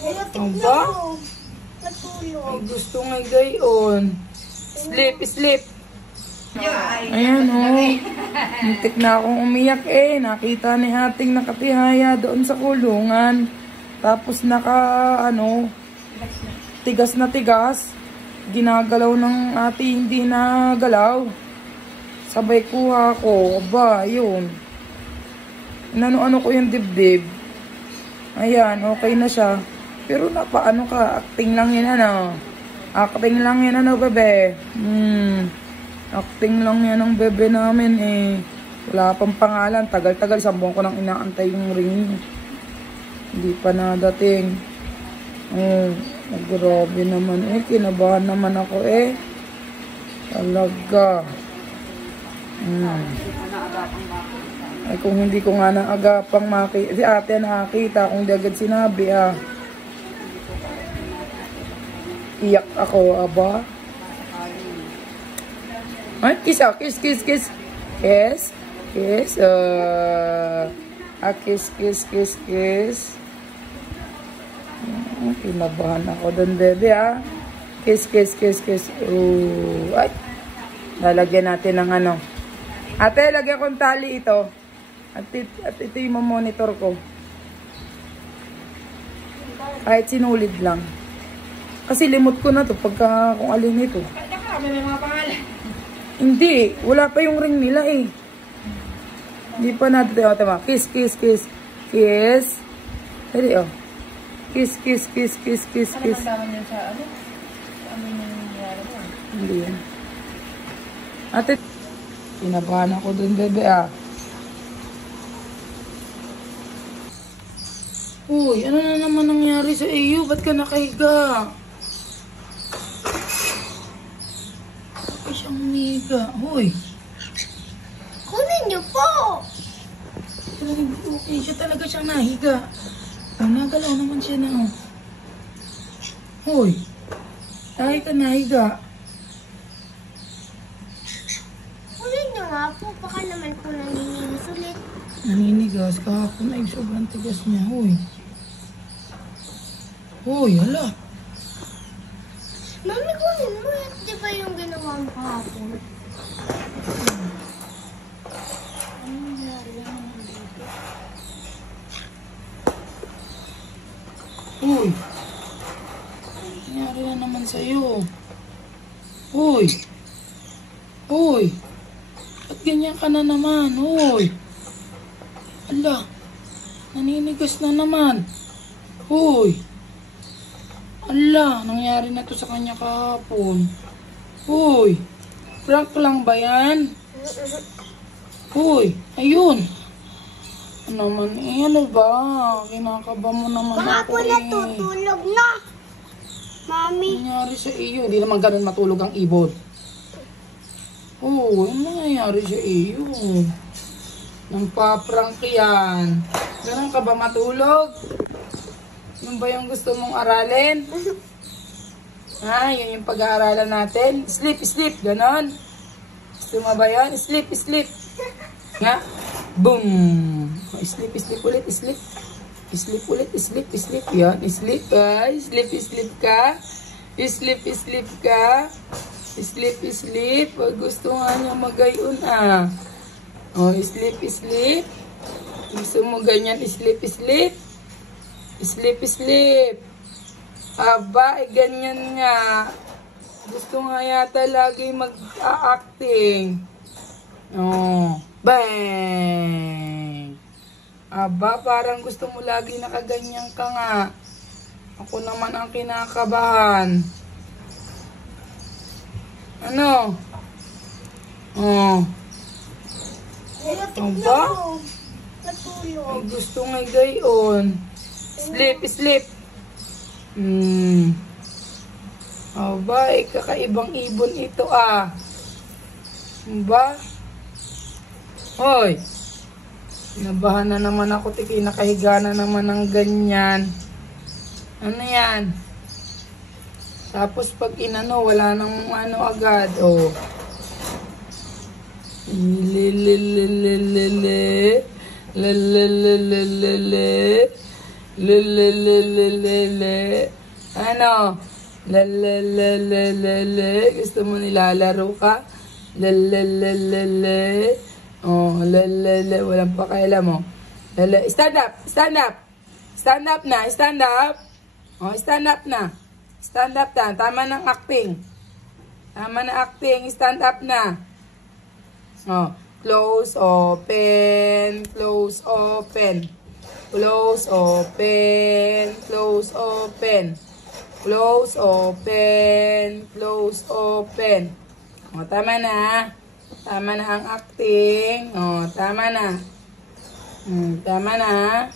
Ang ba? Ay, gusto nga gayon. Sleep, sleep. Ayan o. Muntik na akong umiyak eh. Nakita ni ating nakatihaya doon sa kulungan. Tapos tigas na tigas. Ginagalaw ng ate, hindi na galaw. Sabay kuha ko. Aba, yun. Inano-ano ko yung dibdib. Ayan, okay na siya. Pero napaano ka, acting lang yan ano. Acting lang yan ano, bebe. Acting lang yan ang bebe namin eh. Wala pang pangalan. Tagal-tagal, 1 buwan ko nang inaantay yung ring. Hindi pa nadating. Oh, grabe naman eh. Kinabahan naman ako eh. Talaga. Ay kung hindi ko nga naagapang makita. Si ate nakakita kung di agad sinabi ah. Iyak ako, aba. Ay, kiss ah, kiss, kiss, kiss. Kiss, kiss. Kiss, kiss, kiss, kiss. Kinabahan ako doon, bebe ah. Kiss, kiss, kiss, kiss. Ay. Lalagyan natin ng ano. Ate, lagyan kong tali ito. At ito yung monitor ko. Kahit sinulid lang. Kasi limot ko na to pagka kung alin ito. May mga pangalan. Hindi. Wala pa yung ring nila eh. Hindi pa natin ito. Tama. Kiss, kiss, kiss. Kiss. Dali oh. Kiss, kiss, kiss, kiss, kiss, kiss. Ano naman yan sa ano? Ano yung nangyayari mo? Hindi yan. Ate, kinabahan ako dun, bebe ah. Uy, ano na naman nangyari sa iyo? Ba't ka nakahiga? Ay, siyang umihiga. Uy. Kunin niyo po! Okay, siya talaga siyang nahiga. Nagalaw naman siya na. Uy. Tayo ka nahiga. Kunin niyo nga po. Baka naman po naninigas ulit. Naninigas kahapon ay sobrang tigas niya. Uy. Uy, hala. Mami, kunin mo. Di ba yung ginawa mo kahapon? Ano nangyari lang dito? Uy. Nangyari na naman sa'yo. Uy. Uy. Ba't ganyan ka na naman? Uy. Ala. Naninigas na naman. Uy. Ala, nangyari na to sa kanya kahapon. Uy, prank lang ba yan? Uy, ayun. Ano naman eh, ano ba? Kinakaba mo naman ako Kahapon eh. natutulog na. Mami. Nangyari sa iyo? Hindi naman ganun matulog ang ibon. Uy, ano nangyayari sa iyo? Nang paprank yan. Ganun ka ba matulog? Yun ba yung gusto mong aralin? Ha? Yun yung pag-aaralan natin? Sleep, sleep. Ganon. Gusto mo ba yun? Sleep, sleep. Nga? Boom. Sleep, sleep ulit. Sleep. Sleep ulit. Sleep, sleep. Yan. Sleep. Ay, sleep, sleep ka. Sleep, sleep ka. Sleep, sleep. Gusto nga niya magayon ah. Oh, sleep, sleep. Gusto mo ganyan? Sleep, sleep. Sleep, sleep. Aba, ganyan nga. Gusto nga yata lagi mag-acting. Oh, bang. Aba, parang gusto mo lagi nakaganyan ka nga. Ako naman ang kinakabahan. Ano? Oh. Aba? Natulog. Ay, gusto nga gayon. Sleep, sleep. Aba, kakaibang ibon ito ah. Ba? Hoy. Nabahan na naman ako. Tiki, nakahiga na naman ng ganyan. Ano yan? Tapos pag inano, wala nang ano agad. Oh. Lelelelelele. Lelelelelele. Lelelelelele. Ano? Lelelelelele. Gusto mo nilalaro ka? Lelelelelele. Oh, lelele. Walang pakialam mo. Lele. Stand up! Stand up! Stand up na! Stand up! Oh, stand up na! Stand up na! Tama ng acting. Tama na acting. Stand up na. Oh, close, open, close, open. Close, open, close, open. Close, open, close, open. O, tama na. Tama na ang acting. O, tama na. Tama na.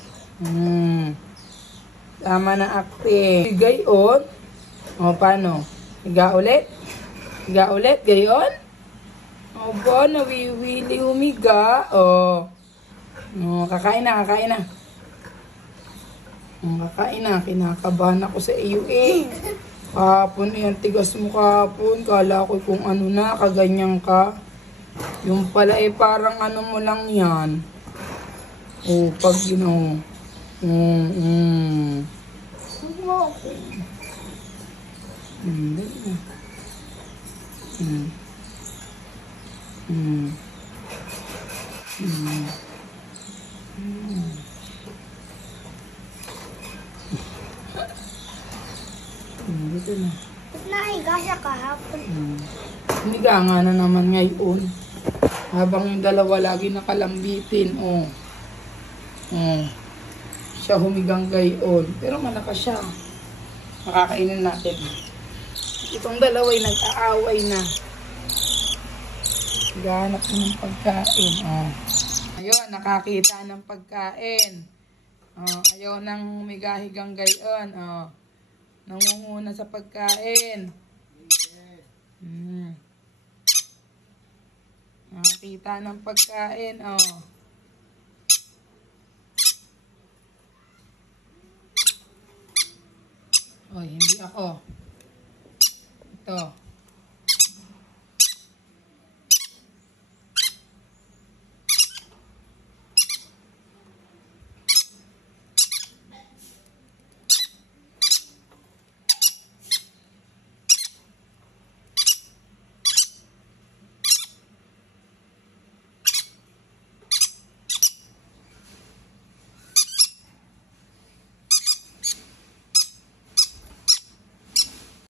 Tama na acting. Gayon. O, paano? Higa ulit? Higa ulit? Gayon? O, ba? Nawiwili humiga. O, kakain na, kakain na. Kakain na, kinakabahan ako sa iyo eh. Kahapon yan, tigas mo kahapon. Kala ko kung ano na, kaganyan ka. Yung pala eh, parang ano mo lang yan. O, pag you know. Dali na. Dito na. Ba't nahiga siya kahapon? Humiga nga na naman ngayon. Habang yung dalawa lagi nakalambitin. Oh. Siya humigang gayon. Pero malakas siya. Makakainin natin. Itong dalawa'y nag-aaway na. Gahanap na ng pagkain. Oh. Ayun, nakakita ng pagkain. Oh, ayaw nang humiga-higang gayon. Oh. Nangunguna sa pagkain. Nakakita ng pagkain. Oh. Oy, hindi ako. Ito.